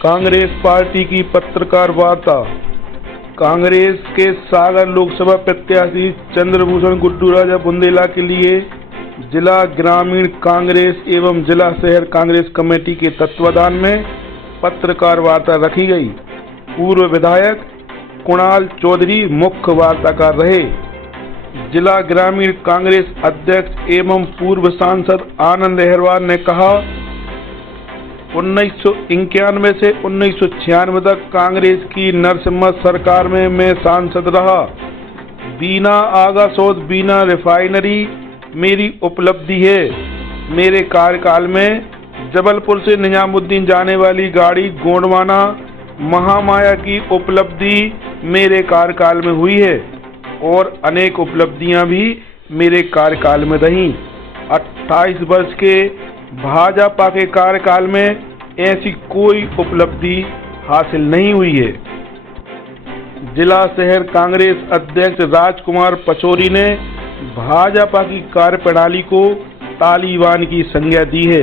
Congress party की पत्रकार वार्ता। कांग्रेस के सागर लोकसभा प्रत्याशी चंद्रभूषण गुड्डू राजा बुंदेला के लिए जिला ग्रामीण कांग्रेस एवं जिला शहर कांग्रेस कमेटी के तत्वाधान में पत्रकार वार्ता रखी गई। पूर्व विधायक कुणाल चौधरी मुख्य वार्ताकार रहे। जिला ग्रामीण कांग्रेस अध्यक्ष एवं पूर्व सांसद आनंद अहिरवार ने कहा, 1991 से 1996 तक कांग्रेस की नरसिम्हा सरकार में मैं सांसद रहा। बीना आगा सौद बीना रिफाइनरी मेरी उपलब्धि है। मेरे कार्यकाल में जबलपुर से निजामुद्दीन जाने वाली गाड़ी गोंडवाना महामाया की उपलब्धि मेरे कार्यकाल में हुई है और अनेक उपलब्धियां भी मेरे कार्यकाल में रहीं। 28 वर्ष के भाजपा के कार्यकाल में ऐसी कोई उपलब्धि हासिल नहीं हुई है। जिला शहर कांग्रेस अध्यक्ष राजकुमार पचौरी ने भाजपा की कार्यप्रणाली को तालिबान की संज्ञा दी है।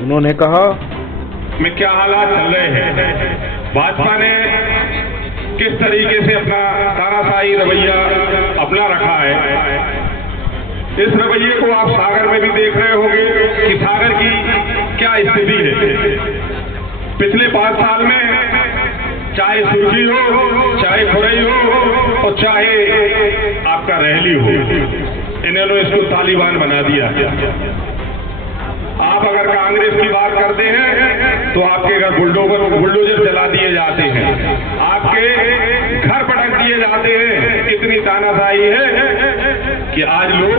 उन्होंने कहा, में क्या हालात चल रहे हैं, भाजपा ने किस तरीके से अपना तानाशाही रवैया अपना रखा है। इस रवैये को आप सागर में भी देख रहे होंगे कि सागर की क्या स्थिति है। पिछले 5 साल में चाहे सुर्खी हो, चाहे खुरई हो और चाहे आपका रैली हो, इन्होंने इसको तालिबान बना दिया। आप अगर कांग्रेस की बात करते हैं तो आपके घर बुलडोजर चला दिए जाते हैं, आपके घर पटक दिए जाते हैं। इतनी तानाशाही है कि आज लोग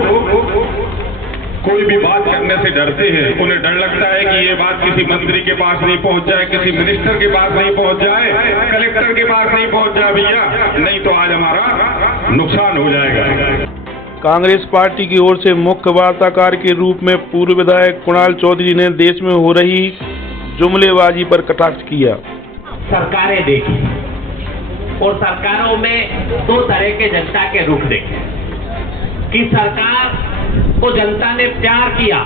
कोई भी बात करने से डरते हैं। उन्हें डर लगता है कि ये बात किसी मंत्री के पास नहीं पहुंच जाए, किसी मिनिस्टर के पास नहीं पहुंच जाए, कलेक्टर के पास नहीं पहुंच जाए भैया, नहीं तो आज हमारा नुकसान हो जाएगा। कांग्रेस पार्टी की ओर से मुख्य वार्ताकार के रूप में पूर्व विधायक कुणाल चौधरी ने देश में हो रही जुमलेबाजी पर कटाक्ष किया। सरकारें देखी और सरकारों में 2 तरह के जनता के रुख देखे कि सरकार को जनता ने प्यार किया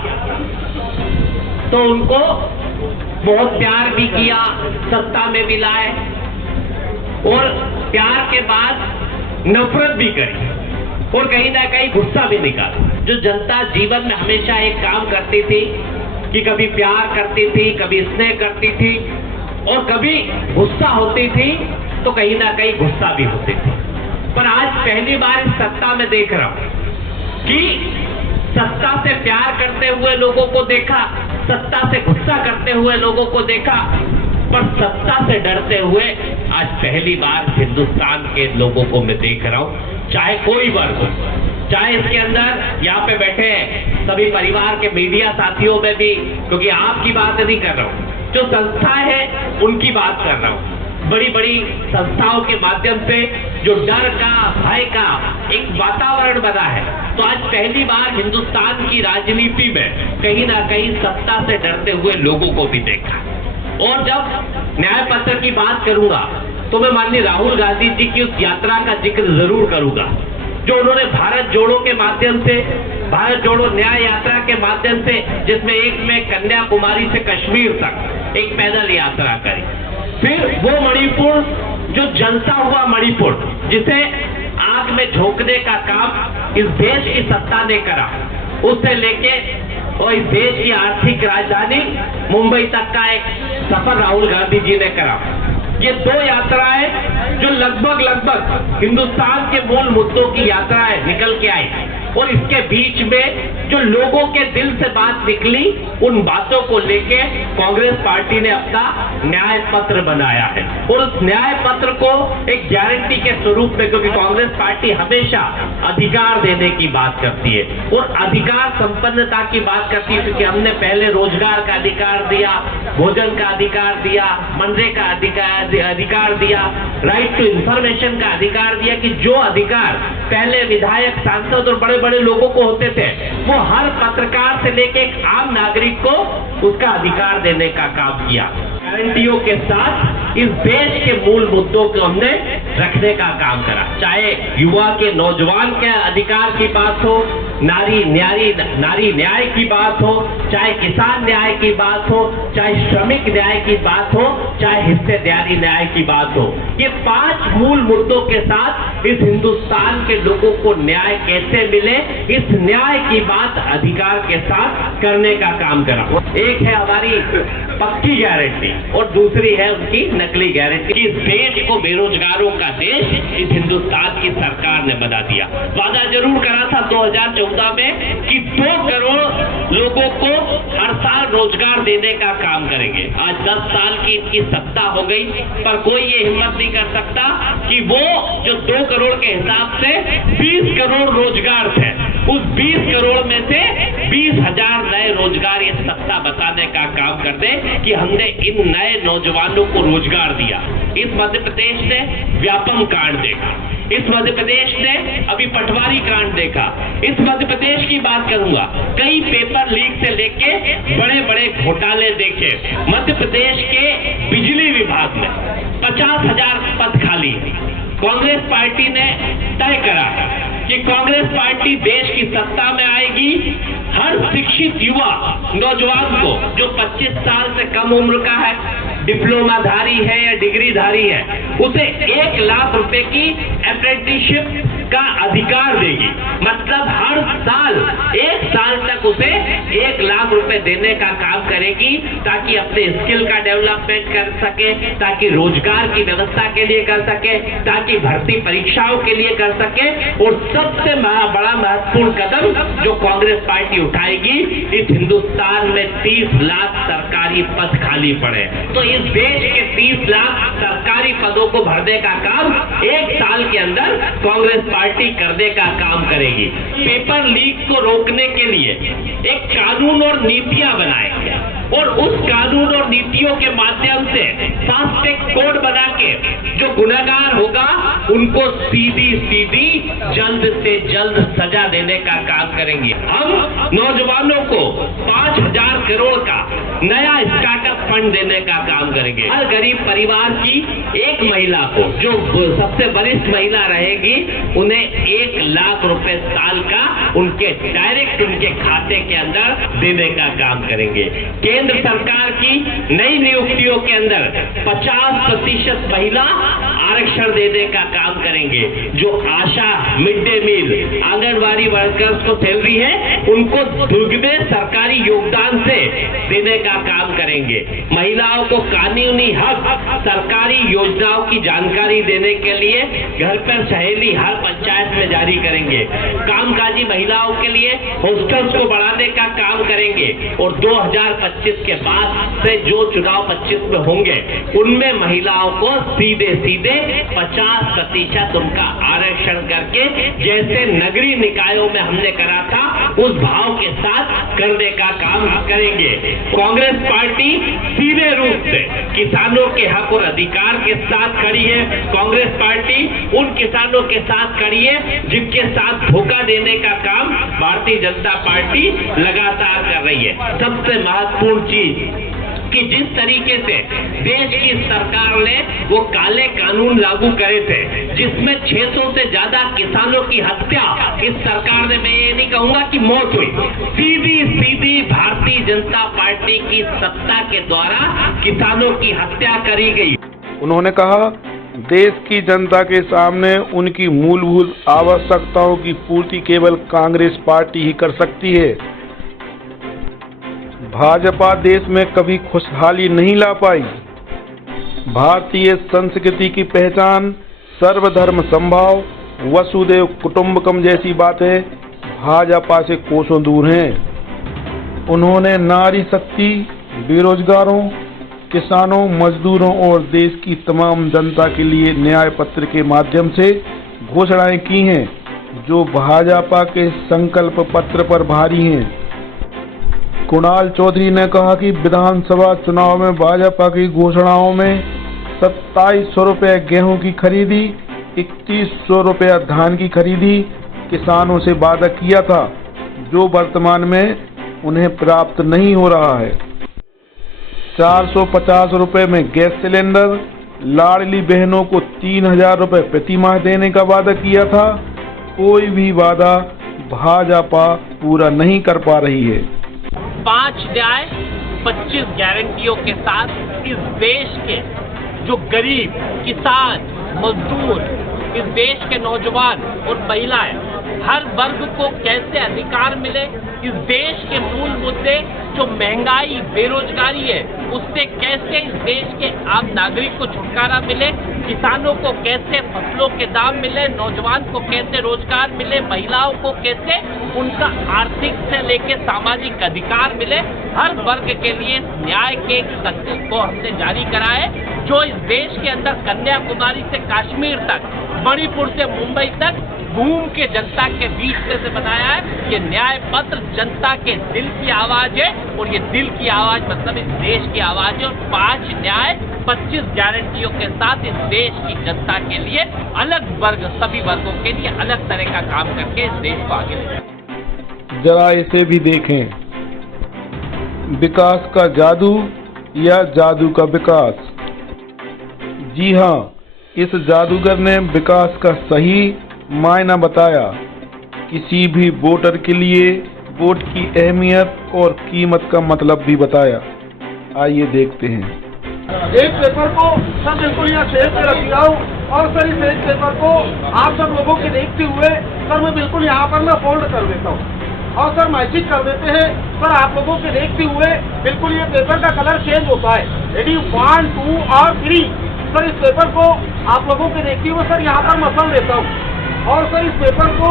तो उनको बहुत प्यार भी किया, सत्ता में भी लाए और प्यार के बाद नफरत भी करी और कहीं ना कहीं गुस्सा भी निकाला। जो जनता जीवन में हमेशा एक काम करती थी कि कभी प्यार करती थी, कभी स्नेह करती थी और कभी गुस्सा होती थी तो कहीं ना कहीं गुस्सा भी होती थी। पर आज पहली बार इस सत्ता में देख रहा हूं कि सत्ता से प्यार करते हुए लोगों को देखा, सत्ता से गुस्सा करते हुए लोगों को देखा, पर सत्ता से डरते हुए आज पहली बार हिंदुस्तान के लोगों को मैं देख रहा हूं। चाहे कोई वर्ग हो, चाहे इसके अंदर यहाँ पे बैठे सभी परिवार के मीडिया साथियों में भी, क्योंकि आपकी बात नहीं कर रहा हूं, जो संस्था है उनकी बात कर रहा हूं। बड़ी बड़ी संस्थाओं के माध्यम से जो डर का, भय का एक वातावरण बना है, तो आज पहली बार हिंदुस्तान की राजनीति में कहीं ना कहीं सत्ता से डरते हुए लोगों को भी देखा। और जब न्याय पत्र की बात करूंगा तो मैं माननीय राहुल गांधी जी की उस यात्रा का जिक्र जरूर करूंगा जो उन्होंने भारत जोड़ो के माध्यम से, भारत जोड़ो न्याय यात्रा के माध्यम से, जिसमें एक में कन्याकुमारी से कश्मीर तक एक पैदल यात्रा करी। फिर वो मणिपुर जो जलता हुआ मणिपुर, जिसे आग में झोंकने का काम इस देश की सत्ता ने करा, उससे लेके और इस देश की आर्थिक राजधानी मुंबई तक का एक सफर राहुल गांधी जी ने करा। ये 2 यात्राएं जो लगभग हिंदुस्तान के मूल मुद्दों की यात्राएं निकल के आई और इसके बीच में जो लोगों के दिल से बात निकली, उन बातों को लेके कांग्रेस पार्टी ने अपना न्याय पत्र बनाया है। और उस न्याय पत्र को एक गारंटी के स्वरूप में, क्योंकि कांग्रेस पार्टी हमेशा अधिकार देने की बात करती है और अधिकार संपन्नता की बात करती है, क्योंकि हमने पहले रोजगार का अधिकार दिया, भोजन का अधिकार दिया, मनरेगा का अधिकार दिया, राइट टू इंफॉर्मेशन का अधिकार दिया, कि जो अधिकार पहले विधायक, सांसद और बड़े बड़े लोगों को होते थे, वो हर पत्रकार से लेके एक आम नागरिक को उसका अधिकार देने का काम किया। गारंटियों के साथ इस देश के मूल मुद्दों को हमने रखने का काम करा, चाहे युवा के, नौजवान के अधिकार की बात हो, नारी न्याय की बात हो, चाहे किसान न्याय की बात हो, चाहे श्रमिक न्याय की बात हो, चाहे हिस्सेदारी न्याय की बात हो, ये 5 मूल मुद्दों के साथ इस हिंदुस्तान के लोगों को न्याय कैसे मिले, इस न्याय की बात अधिकार के साथ करने का काम करा। एक है हमारी पक्की गारंटी और दूसरी है उनकी नकली गारंटी। इस देश को बेरोजगारों का देश इस हिंदुस्तान की सरकार ने बना दिया। वादा जरूर करा था 2014 में कि 2 करोड़ लोगों को हर साल रोजगार देने का काम करेंगे। आज 10 साल की इनकी सत्ता हो गई, पर कोई ये हिम्मत नहीं कर सकता कि वो जो 2 करोड़ के हिसाब से 20 करोड़ रोजगार थे, उस 20 करोड़ में से 20,000 नए रोजगार ये सत्ता बताने का काम कर दे कि हमने इन नए नौजवानों को रोजगार दिया। इस मध्य प्रदेश ने व्यापम कांड देखा, इस मध्य प्रदेश ने अभी पटवारी कांड देखा, इस मध्य प्रदेश की बात करूंगा, कई पेपर लीक से लेके बड़े बड़े घोटाले देखे। मध्य प्रदेश के बिजली विभाग में 50,000 पद खाली। कांग्रेस पार्टी ने तय करा कि कांग्रेस पार्टी देश की सत्ता में आएगी, हर शिक्षित युवा नौजवान को जो 25 साल से कम उम्र का है, डिप्लोमाधारी है या डिग्रीधारी है, उसे 1 लाख रुपए की अप्रेंटिसशिप का अधिकार देगी। मतलब हर साल 1 साल तक उसे 1 लाख रुपए देने का काम करेगी, ताकि अपने स्किल का डेवलपमेंट कर सके, ताकि रोजगार की व्यवस्था के लिए कर सके, ताकि भर्ती परीक्षाओं के लिए कर सके। और सबसे बड़ा महत्वपूर्ण कदम जो कांग्रेस पार्टी उठाएगी, इस हिंदुस्तान में 30 लाख सरकारी पद खाली पड़े, तो इस देश के 30 लाख सरकारी पदों को भरने का काम 1 साल के अंदर कांग्रेस पार्टी करने का काम करेगी। पेपर लीक को रोकने के लिए एक कानून और नीतियां बनाएंगे और उस कानून और नीतियों के माध्यम से फास्ट कोड बना के जो गुनहगार होगा उनको सीधी जल्द से जल्द सजा देने का काम करेंगे। हम नौजवानों को 5,000 करोड़ का नया स्टार्टअप फंड देने का काम करेंगे। हर गरीब परिवार की एक महिला को, जो सबसे वरिष्ठ महिला रहेगी, उन्हें 1 लाख रुपए साल का उनके डायरेक्ट उनके खाते के अंदर देने का काम करेंगे। केंद्र सरकार की नई नियुक्तियों के अंदर 50% महिला आरक्षण देने का काम करेंगे। जो ASHA, mid day meal, anganwadi workers को सैलरी है, उनको दुगने सरकारी योगदान से देने का काम करेंगे। महिलाओं को कानूनी हक, सरकारी योजनाओं की जानकारी देने के लिए घर पर सहेली हर पंचायत में जारी करेंगे। कामकाजी महिलाओं के लिए हॉस्टल्स को बढ़ाने का काम करेंगे और 2025 के बाद से जो चुनाव 25 में होंगे, उनमें महिलाओं को सीधे 50% उनका आरक्षण करके, जैसे नगरीय निकायों में हमने करा था, उस भाव के साथ करने का काम करेंगे। कांग्रेस पार्टी सीधे रूप से किसानों के हक और अधिकार के साथ खड़ी है। कांग्रेस पार्टी उन किसानों के साथ खड़ी है जिनके साथ धोखा देने का काम भारतीय जनता पार्टी लगातार कर रही है। सबसे महत्वपूर्ण चीज कि जिस तरीके से देश की सरकार ने वो काले कानून लागू करे थे, जिसमें 600 से ज्यादा किसानों की हत्या इस सरकार ने, मैं ये नहीं कहूंगा कि मौत हुई, सीधी भारतीय जनता पार्टी की सत्ता के द्वारा किसानों की हत्या करी गई। उन्होंने कहा, देश की जनता के सामने उनकी मूलभूत आवश्यकताओं की पूर्ति केवल कांग्रेस पार्टी ही कर सकती है। भाजपा देश में कभी खुशहाली नहीं ला पाई। भारतीय संस्कृति की पहचान, सर्वधर्म समभाव, वसुधैव कुटुंबकम जैसी बातें भाजपा से कोसों दूर हैं। उन्होंने नारी शक्ति, बेरोजगारों, किसानों, मजदूरों और देश की तमाम जनता के लिए न्याय पत्र के माध्यम से घोषणाएं की हैं, जो भाजपा के संकल्प पत्र पर भारी हैं। कुणाल चौधरी ने कहा कि विधानसभा चुनाव में भाजपा की घोषणाओं में 2700 रुपये गेहूं की खरीदी, 3100 रुपया धान की खरीदी किसानों से वादा किया था, जो वर्तमान में उन्हें प्राप्त नहीं हो रहा है। 450 रुपये में गैस सिलेंडर, लाडली बहनों को 3000 रुपये प्रति माह देने का वादा किया था। कोई भी वादा भाजपा पूरा नहीं कर पा रही है। 5 न्याय 25 गारंटियों के साथ इस देश के जो गरीब, किसान, मजदूर, इस देश के नौजवान और महिलाएं, हर वर्ग को कैसे अधिकार मिले, इस देश के मूल मुद्दे जो महंगाई, बेरोजगारी है, उससे कैसे इस देश के आम नागरिक को छुटकारा मिले, किसानों को कैसे फसलों के दाम मिले, नौजवान को कैसे रोजगार मिले, महिलाओं को कैसे उनका आर्थिक से लेकर सामाजिक अधिकार मिले, हर वर्ग के लिए न्याय के संकल्प को हमने जारी करा है, जो इस देश के अंदर कन्याकुमारी से कश्मीर तक, मणिपुर से मुंबई तक घूम के जनता के बीच से बनाया है। ये न्याय पत्र जनता के दिल की आवाज है और ये दिल की आवाज मतलब इस देश की आवाज है। और 5 न्याय 25 गारंटियों के साथ इस देश की जनता के लिए अलग वर्ग, सभी वर्गों के लिए अलग तरह का काम करके इस देश को आगे ले जाए। जरा इसे भी देखें, विकास का जादू या जादू का विकास। जी हाँ, इस जादूगर ने विकास का सही मायना बताया, किसी भी वोटर के लिए वोट की अहमियत और कीमत का मतलब भी बताया। आइए देखते हैं। एक पेपर को सर बिल्कुल यहाँ सेव पे रख दिया हूँ और सर इस एक पेपर को आप सब लोगों के देखते हुए सर मैं बिल्कुल यहाँ पर मैं फोल्ड कर देता हूँ और सर मैसेज कर देते हैं। सर आप लोगों के देखते हुए बिल्कुल ये पेपर का कलर चेंज होता है। रेडी 1, 2 और 3। सर इस पेपर को आप लोगों के देखते हुए सर यहाँ पर मसल देता हूँ और सर इस पेपर को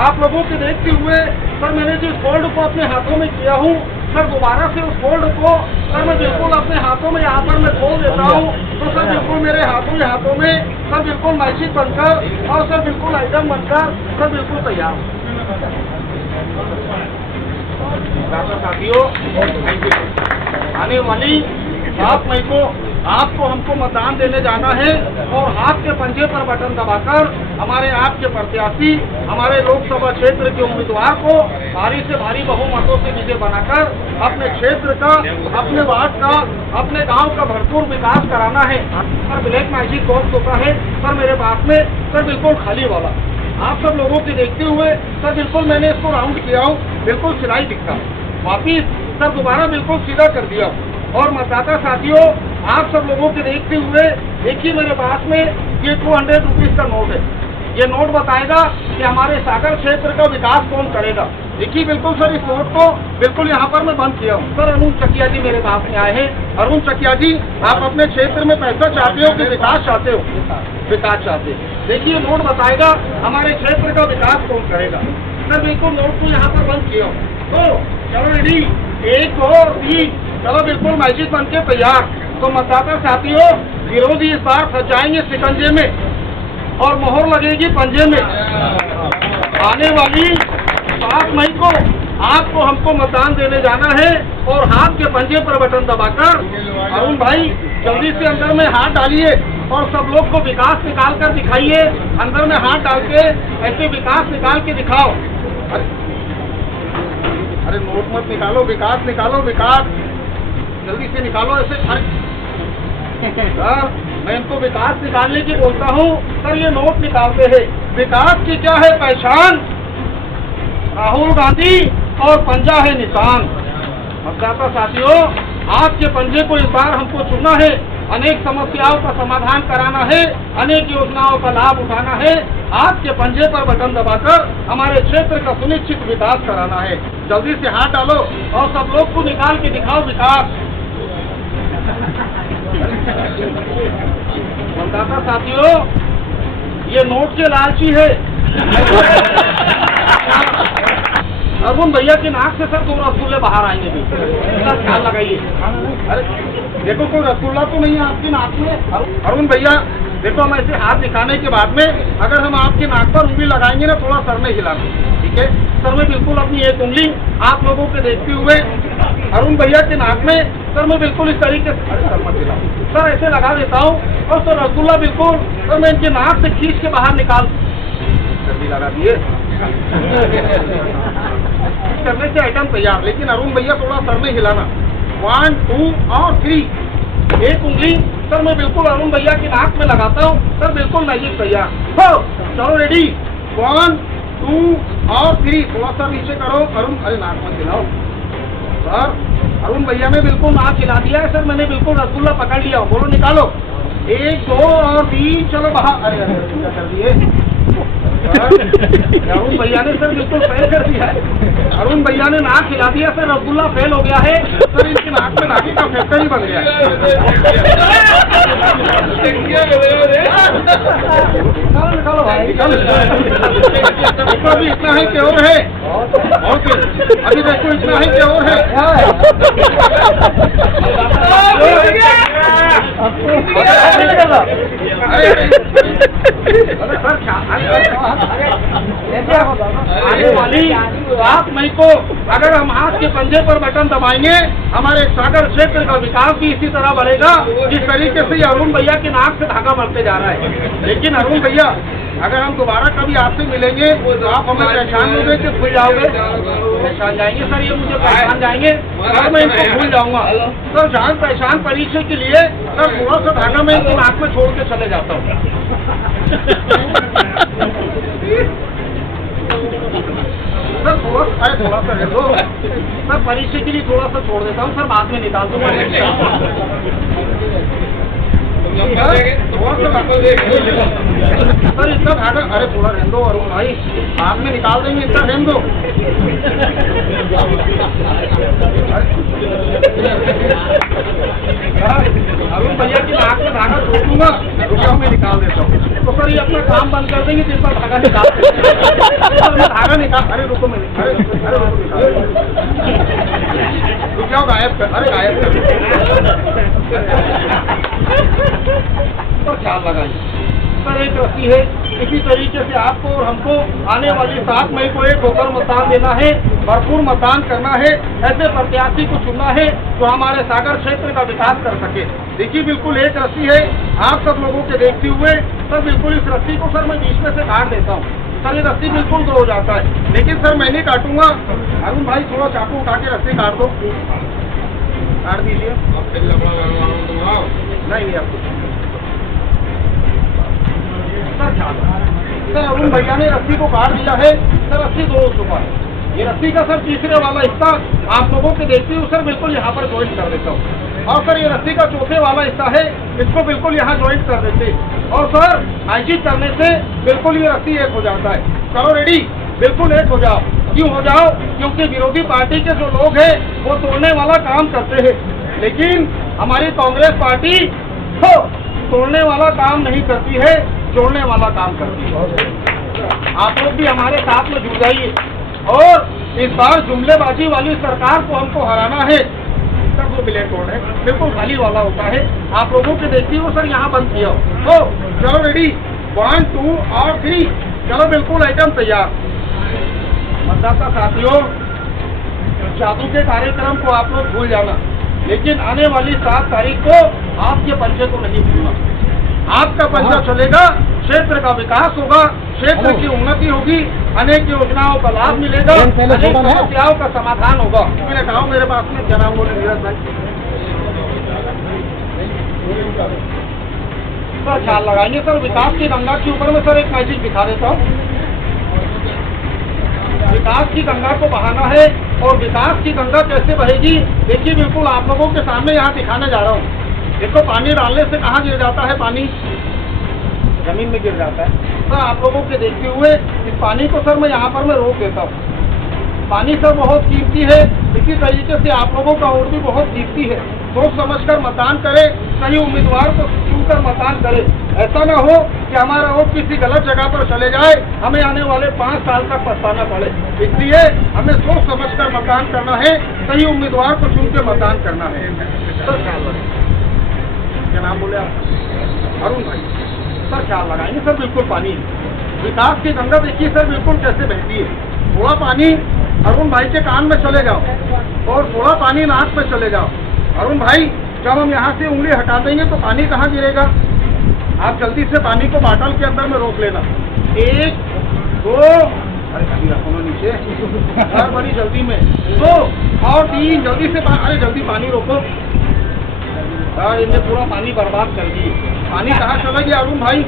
आप लोगों के देखते हुए सर मैंने जिस फोल्ड को अपने हाथों में किया हूँ सर दोबारा से उस फोल्ड को सर मैं बिल्कुल अपने हाथों में यहाँ पर मैं खोल देता हूँ। तो सर बिल्कुल मेरे हाथों में सर बिल्कुल मैसेज बनकर और सर बिल्कुल आइटम बनकर सर बिल्कुल तैयार। साथियों, आने वाली 7 मई को आपको हमको मतदान देने जाना है और हाथ के पंजे पर बटन दबाकर हमारे आपके प्रत्याशी, हमारे लोकसभा क्षेत्र के उम्मीदवार को भारी से भारी बहुमतों से विजय बनाकर अपने क्षेत्र का, अपने वार्ड का, अपने गांव का भरपूर विकास कराना है। सर ब्लैक मैजिक बॉक्स होता है सर मेरे पास में सर बिल्कुल खाली वाला, आप सब लोगों के देखते हुए सर बिल्कुल मैंने इसको राउंड किया हूँ, बिल्कुल सिलाई दिखता वापिस सर दोबारा बिल्कुल सीधा कर दिया। और मतदाता साथियों, आप सब लोगों के देखते हुए देखिए मेरे पास में ये 200 रुपीज का नोट है। ये नोट बताएगा कि हमारे सागर क्षेत्र का विकास कौन करेगा। देखिए बिल्कुल सर इस नोट को बिल्कुल यहाँ पर मैं बंद किया हूँ। सर अरुण चकिया जी मेरे पास में आए हैं। अरुण चकिया जी, आप अपने क्षेत्र में पैसा चाहते हो कि विकास चाहते हो? विकास चाहते हैं। देखिए नोट बताएगा हमारे क्षेत्र का विकास कौन करेगा। सर बिल्कुल नोट को यहाँ पर बंद किया हूँ। तो चलो रेडी, 1, 2, 3, चलो बिल्कुल मैजिक बन के तैयार। तो मतदाता साथियों, विरोधी इस बार फंस जाएंगे शिकंजे में और मोहर लगेगी पंजे में। आने वाली 7 मई को आपको हमको मतदान देने जाना है और हाथ के पंजे पर बटन दबाकर अरुण भाई जल्दी से अंदर में हाथ डालिए और सब लोग को विकास निकाल कर दिखाइए। अंदर में हाथ डाल के ऐसे विकास निकाल के दिखाओ। अरे नोट मत निकालो, विकास निकालो, विकास जल्दी से निकालो ऐसे। सर मैं इनको विकास निकालने की बोलता हूँ, सर ये नोट निकालते हैं। विकास की क्या है पहचान? राहुल गांधी और पंजा है निशान। मतदाता साथियों, आपके पंजे को इस बार हमको चुनना है, अनेक समस्याओं का समाधान कराना है, अनेक योजनाओं का लाभ उठाना है। आपके पंजे पर बटन दबाकर हमारे क्षेत्र का सुनिश्चित विकास कराना है। जल्दी से हाथ डालो और सब लोग को निकाल के दिखाओ विकास। मतदाता साथियों, ये नोट के लालची है। अरुण भैया की नाक से सर 2 रसगुल्ले बाहर आएंगे भी, इसका ख्याल लगाइए। अरे देखो कोई रसगुल्ला तो नहीं है आपकी नाक में। अरुण भैया देखो, हम ऐसे हाथ दिखाने के बाद में अगर हम आपकी नाक पर उंगली लगाएंगे ना, थोड़ा सर में हिला, ठीक है? सर मैं बिल्कुल अपनी एक उंगली आप लोगों के देखते हुए अरुण भैया के नाक में सर मैं बिल्कुल इस तरीके से, अरे सर मत हिलाओ, सर ऐसे लगा देता हूँ और सर रसगुल्ला बिल्कुल सर मैं इनके नाक से खींच के बाहर निकाल लगा दिए। करने से आइटम तैयार, लेकिन अरुण भैया थोड़ा सर में हिलाना। 1, 2 और 3, एक उंगली सर मैं बिल्कुल अरुण भैया की नाक में लगाता हूँ। सर बिल्कुल मैजिक तैयार हो। चलो रेडी, 1, 2 और 3, थोड़ा सा नीचे करो अरुण, अरे नाक मत खिलाओ सर। अरुण भैया ने बिल्कुल नाक खिला दिया है सर, मैंने बिल्कुल रसगुल्ला पकड़ लिया, बोलो निकालो। 1 2 और 3, चलो बाहर। अरे अरे क्या कर दिए अरुण भैया ने सर, बिल्कुल फेल कर दिया है। अरुण भैया ने नाक खिला दिया सर, रसगुल्ला फेल हो गया है सर, इनकी नाक में नाकी का फैक्ट्री बन गया है। निकालो भाई, निकालो। अभी इतना है कि और है, और फिर अभी देखो इतना है कि और है। आने वाली 7 मई को अगर हम हाथ के पंजे पर बटन दबाएंगे, हमारे सागर क्षेत्र का विकास भी इसी तरह बढ़ेगा जिस तरीके से अरुण भैया की नाक से धागा बढ़ते जा रहा है। लेकिन अरुण भैया, अगर हम दोबारा कभी आपसे मिलेंगे तो आप हमें पहचान लोगे कि भूल जाओगे? पहचान जाएंगे सर, ये मुझे पहचान जाएंगे सर, मैं इनको भूल जाऊंगा सर। जान पहचान परिचय के लिए सर थोड़ा सा धागा मैं इनकी नाक में छोड़ के चले जाता हूँ सर। थोड़ा सा दो सर, परिचय के लिए थोड़ा सा छोड़ देता हूँ सर, बाद में निकाल दूंगा सर। इतना धागा, अरे थोड़ा रहने दो अरुण भाई, बाद में निकाल देंगे, इतना रहने दो। अरुण भैया की नाक में धागा छोड़ दूंगा, रुपया मैं निकाल देता हूँ। तो सर ये अपना काम बंद कर देंगे, जिस पर धागा निकाल धागा निकाल। अरे रुको, मैं अरे रुपया गायब कर, अरे गायब कर ख्याल लगाइए सर। एक रस्सी है, इसी तरीके से आपको और हमको आने वाली 7 मई को एक होकर मतदान देना है, भरपूर मतदान करना है, ऐसे प्रत्याशी को चुनना है जो हमारे सागर क्षेत्र का विकास कर सके। देखिए बिल्कुल एक रस्सी है, आप सब लोगों के देखते हुए सर, बिल्कुल इस रस्सी को सर मैं बीच में से काट देता हूँ सर। ये रस्सी बिल्कुल दो हो जाता है, लेकिन सर मैं नहीं काटूंगा। अरुण भाई थोड़ा चाकू उठा के रस्सी काट दो, काट दीजिए। नहीं आपको सर, अरुण भैया ने रस्सी को काट दिया है सर, रस्सी दो हो चुका है। ये रस्सी का सर तीसरे वाला हिस्सा आप लोगों के देखते हुए सर बिल्कुल यहाँ पर ज्वाइंट कर देता हूँ। और सर ये रस्सी का चौथे वाला हिस्सा है, इसको बिल्कुल यहाँ ज्वाइंट कर देते और सर मैजिक करने से बिल्कुल ये रस्सी एक हो जाता है। चलो रेडी, बिल्कुल एक हो जाओ। क्यों हो जाओ? क्योंकि विरोधी पार्टी के जो लोग हैं वो तोड़ने वाला काम करते हैं, लेकिन हमारी कांग्रेस पार्टी तो तोड़ने वाला काम नहीं करती है, जोड़ने वाला काम करती है। आप लोग भी हमारे साथ में जुड़ जाइए और इस बार जुमलेबाजी वाली सरकार को हमको हराना है। सर वो ब्लैक बोर्ड है, बिल्कुल खाली वाला होता है, आप लोगों के देखिए वो सर यहाँ बंद किया हो। तो चलो रेडी, 1 2 और 3, चलो बिल्कुल आइटम तैयार। मतदाता साथियों, जादू के कार्यक्रम को आप लोग भूल जाना, लेकिन आने वाली 7 तारीख को आपके पंचे को नहीं भूलना। आपका पंचा चलेगा, क्षेत्र का विकास होगा, क्षेत्र की उन्नति होगी, अनेक योजनाओं का लाभ मिलेगा, अनेक समस्याओं का समाधान होगा। मैंने कहा मेरे पास में क्या नाम बोले नीरज भाई सर, ख्याल लगाएंगे सर। विकास की गंगा के ऊपर में सर एक मैजिक दिखा देता हूँ। विकास की गंगा को बहाना है और विकास की गंगा कैसे बहेगी देखिए, बिल्कुल आप लोगों के सामने यहाँ दिखाने जा रहा हूँ। देखो पानी डालने से कहाँ गिर जाता है? पानी जमीन में गिर जाता है। सर आप लोगों के देखते हुए इस पानी को सर मैं यहाँ पर मैं रोक देता हूँ। पानी सर बहुत कीमती है, इसी तरीके से आप लोगों का वोट भी बहुत कीमती है। सोच समझकर मतदान करें, सही उम्मीदवार को चुनकर मतदान करें। ऐसा ना हो कि हमारा वोट किसी गलत जगह पर चले जाए, हमें आने वाले 5 साल तक पछताना पड़े। इसलिए हमें सोच समझकर मतदान करना है, सही उम्मीदवार को चुन के मतदान करना है। सर ख्याल लगाएंगे, क्या नाम बोले आप? अरुण भाई। सर ख्याल लगाएंगे सर, बिल्कुल पानी विकास की गंगा देखिए सर बिल्कुल कैसे बहती है। थोड़ा पानी अरुण भाई के कान में चले जाओ और थोड़ा पानी नाक में चले जाओ। अरुण भाई जब हम यहाँ से उंगली हटा देंगे तो पानी कहाँ गिरेगा? आप जल्दी से पानी को बाटल के अंदर में रोक लेना। 1 2, अरे रखो ना नीचे सर, बड़ी जल्दी में 2 और 3, जल्दी से अरे जल्दी पानी रोको। सर इन्हें पूरा पानी बर्बाद कर दिए। पानी कहाँ चला गया अरुण भाई?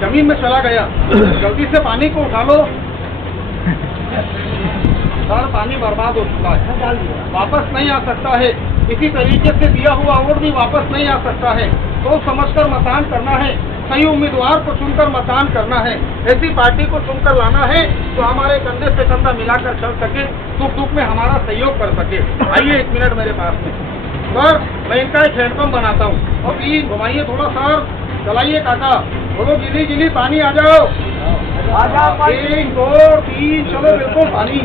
जमीन में चला गया। जल्दी से पानी को उठा लो। सारा पानी बर्बाद हो चुका है, वापस नहीं आ सकता है। इसी तरीके से दिया हुआ वोट भी वापस नहीं आ सकता है। तो समझकर मतदान करना है, सही उम्मीदवार को चुनकर मतदान करना है, ऐसी पार्टी को चुनकर लाना है तो हमारे कंधे से कंधा मिलाकर चल सके, सुख दुख में हमारा सहयोग कर सके। आइए 1 मिनट मेरे पास में, सर मैं इनका एक हैंडपम्प बनाता हूँ। और प्लीज घुमाइए थोड़ा सर, चलाइए काका, बोलो गिली गिली पानी आ जाओ, 1 2 3 चलो बिल्कुल पानी।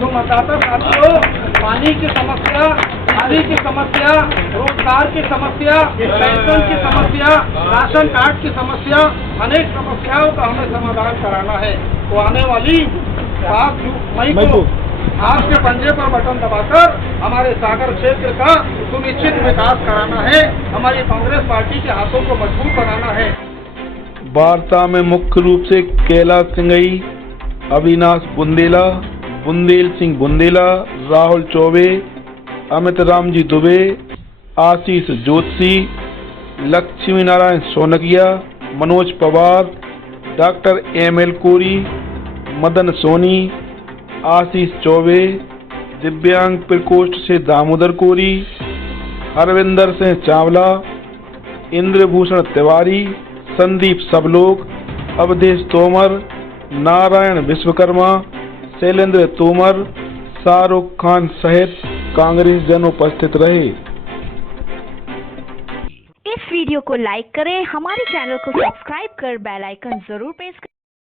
तो मतदाता साथियों, पानी की समस्या, रोजगार की समस्या, पेंशन की समस्या, राशन कार्ड की समस्या, अनेक समस्याओं का हमें समाधान कराना है। तो आने वाली 7 मई को आपके पंजे पर बटन दबाकर हमारे सागर क्षेत्र का सुनिश्चित विकास कराना है, हमारी कांग्रेस पार्टी के हाथों को मजबूत बनाना है। वार्ता में मुख्य रूप से कैलाश सिंघई, अविनाश बुंदेला, बुंदेल सिंह बुंदेला, राहुल चौबे, अमित राम जी दुबे, आशीष जोशी, लक्ष्मी नारायण सोनकिया, मनोज पवार, डॉक्टर ML कोरी, मदन सोनी, आशीष चौबे, दिव्यांग प्रकोष्ठ से दामोदर कोरी, हरविंदर सिंह चावला, इंद्रभूषण तिवारी, संदीप सबलोक, अवधेश तोमर, नारायण विश्वकर्मा, शैलेंद्र तोमर, शाहरुख खान सहित कांग्रेस जन उपस्थित रहे। इस वीडियो को लाइक करें, हमारे चैनल को सब्सक्राइब कर बेल आइकन जरूर प्रेस करें।